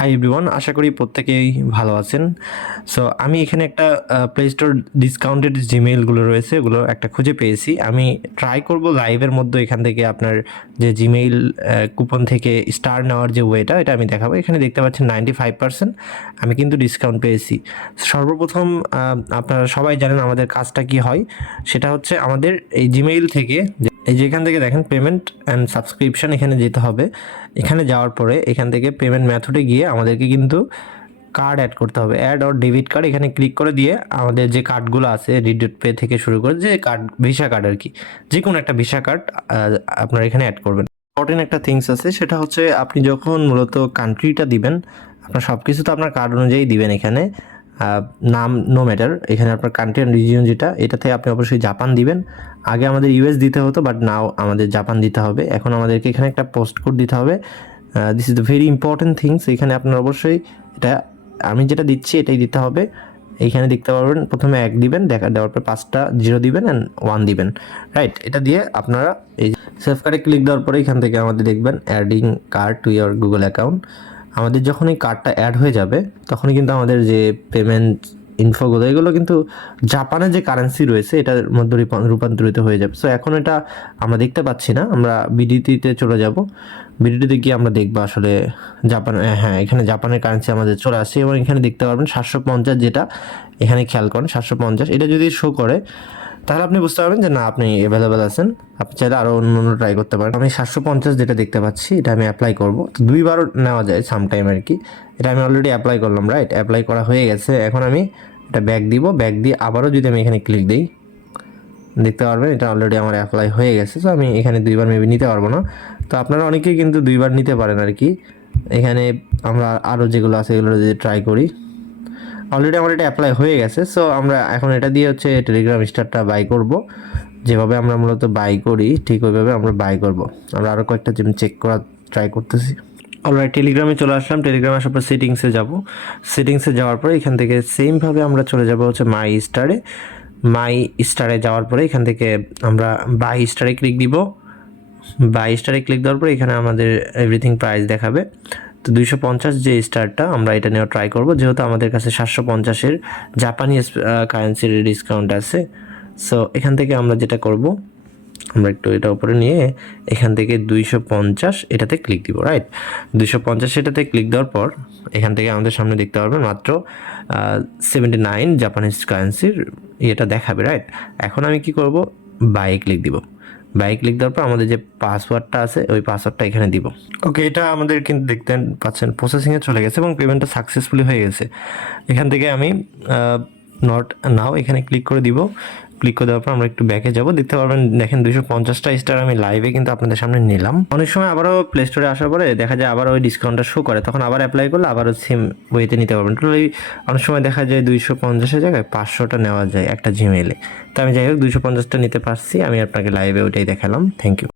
Hi everyone, আশা করি প্রত্যেকেই ভালো আছেন। সো আমি এখানে একটা প্লে স্টোর ডিসকাউন্টেড জিমেইলগুলো রয়েছে, এগুলো একটা খুঁজে পেয়েছি। আমি ট্রাই করব লাইভের মধ্যে এখান থেকে আপনার যে জিমেইল কুপন থেকে স্টার নেওয়ার যে ওয়েটা, এটা আমি দেখাবো। এখানে দেখতে পাচ্ছেন 95% আমি কিন্তু ডিসকাউন্ট পেয়েছি। সর্বপ্রথম আপনারা সবাই জানেন আমাদের কাজটা কি হয়, সেটা হচ্ছে আমাদের এই জিমেইল থেকে এই যে এখান থেকে দেখেন পেমেন্ট অ্যান্ড সাবস্ক্রিপশন, এখানে যেতে হবে। এখানে যাওয়ার পরে এখান থেকে পেমেন্ট মেথডে গিয়ে আমাদেরকে কিন্তু কার্ড অ্যাড করতে হবে, অ্যাড অর ডেবিট কার্ড। এখানে ক্লিক করে দিয়ে আমাদের যে কার্ডগুলো আছে রিডেট পে থেকে শুরু করে যে কার্ড, ভিসা কার্ড আর কি, যে কোনো একটা ভিসা কার্ড আপনার এখানে অ্যাড করবেন। ইম্পর্টেন্ট একটা থিংস আছে, সেটা হচ্ছে আপনি যখন মূলত কান্ট্রিটা দিবেন, আপনার সব কিছু তো আপনার কার্ড অনুযায়ী দিবেন। এখানে নাম নো ম্যাটার, এখানে আপনার কান্ট্রি অ্যান্ড রিজিয়ন যেটা, এটাতে আপনি অবশ্যই জাপান দিবেন। আগে আমাদের ইউএস দিতে হতো, বাট নাও আমাদের জাপান দিতে হবে। এখন আমাদেরকে এখানে একটা পোস্ট কোড দিতে হবে। This is the very important things. এখানে আপনার অবশ্যই এটা আমি যেটা দিচ্ছি এটাই দিতে হবে। এইখানে দেখতে পারবেন প্রথমে 1 দিবেন, দেওয়ার পর 5টা 0 দিবেন অ্যান্ড 1 দিবেন, রাইট। এটা দিয়ে আপনারা এই সেভ কার্ডে ক্লিক দেওয়ার পরে এখান থেকে আমাদের দেখবেন adding card to your Google account. আমাদের যখন এই কার্ডটা অ্যাড হয়ে যাবে তখনই কিন্তু আমাদের যে পেমেন্ট ইনফোগুলো, এগুলো কিন্তু জাপানের যে কারেন্সি রয়েছে এটার মধ্যে রূপান্তরিত হয়ে যাবে। সো এখন এটা আমরা দেখতে পাচ্ছি না, আমরা বিডিটিতে চলে যাব। বিডিটিতে গিয়ে আমরা দেখবো আসলে জাপান, হ্যাঁ এখানে জাপানের কারেন্সি আমাদের চলে আসছে এবং এখানে দেখতে পারবেন 750, যেটা এখানে খেয়াল করেন 750, এটা যদি শো করে তাহলে আপনি বুঝতে পারবেন যে না, আপনি অ্যাভেলেবেল আছেন। আপনি চাইলে আরও অন্য ট্রাই করতে পারেন। আমি 750 যেটা দেখতে পাচ্ছি এটা আমি অ্যাপ্লাই করবো, তো 2বারও নেওয়া যায় সামটাইম আর কি। এটা আমি অলরেডি অ্যাপ্লাই করলাম, রাইট, অ্যাপ্লাই করা হয়ে গেছে। এখন আমি এটা ব্যাক দিব, ব্যাক দিয়ে আবারও যদি আমি এখানে ক্লিক দিই দেখতে পারবেন এটা অলরেডি আমার অ্যাপ্লাই হয়ে গেছে। তো আমি এখানে 2বার মেবি নিতে পারবো না, তো আপনারা অনেকেই কিন্তু 2বার নিতে পারেন আর কি। এখানে আমরা আরও যেগুলো আছে এগুলো যদি ট্রাই করি, অলরেডি আমার এটা অ্যাপ্লাই হয়ে গেছে। সো আমরা এখন এটা দিয়ে হচ্ছে টেলিগ্রাম স্টারটা বাই করব। যেভাবে আমরা মূলত বাই করি ঠিক ওইভাবে আমরা বাই করব। আমরা আরও কয়েকটা জিম চেক করা ট্রাই করতেছি। অলরাইট, টেলিগ্রামে চলে আসলাম। টেলিগ্রামে আসার পর সেটিংসে যাব। সেটিংসে যাওয়ার পরে এখান থেকে সেমভাবে আমরা চলে যাব হচ্ছে মাই স্টারে। মাই স্টারে যাওয়ার পরে এখান থেকে আমরা বাই স্টারে ক্লিক দিব। বাই স্টারে ক্লিক দেওয়ার পরে এখানে আমাদের এভরিথিং প্রাইস দেখাবে। তো 250 যে স্টারটা আমরা এটা নেওয়া ট্রাই করব, যেহেতু আমাদের কাছে 750-এর জাপানিজ কারেন্সির ডিসকাউন্ট আছে। সো এখান থেকে আমরা যেটা করব, আমরা একটু এটা উপরে নিয়ে এখান থেকে 250 এটাতে ক্লিক দিব, রাইট। 250 এটাতে ক্লিক দেওয়ার পর এখান থেকে আমাদের সামনে দেখতে পারবেন মাত্র 79 জাপানিজ কারেন্সির এটা দেখাবে, রাইট। এখন আমি কি করব, বাই ক্লিক দিব। বাই ক্লিক দেওয়ার পর আমাদের যে পাসওয়ার্ডটা আছে ওই পাসওয়ার্ডটা এখানে দিব। ওকে, এটা আমাদের কিন্তু দেখতে পাচ্ছেন প্রসেসিংয়ে চলে গেছে এবং পেমেন্টটা সাকসেসফুলি হয়ে গেছে। এখান থেকে আমি নট নাও এখানে ক্লিক করে দিব। ক্লিক করে দেওয়ার পর আমরা একটু ব্যাকে যাব, দেখতে পারবেন দেখেন 250টা স্টার আমি লাইভে কিন্তু আপনাদের সামনে নিলাম। অনেক সময় আবারও প্লে স্টোরে আসার পরে দেখা যায় আবার ওই ডিসকাউন্টটা শো করে, তখন আবার অ্যাপ্লাই করলে আবারও সেম ওয়েতে নিতে পারবেন। টোটালি অনেক সময় দেখা যায় 250-এর জায়গায় 500টা নেওয়া যায় একটা জিমেইলে। তো আমি যাই হোক 250টা নিতে পারছি, আমি আপনাকে লাইভে ওইটাই দেখালাম। Thank you.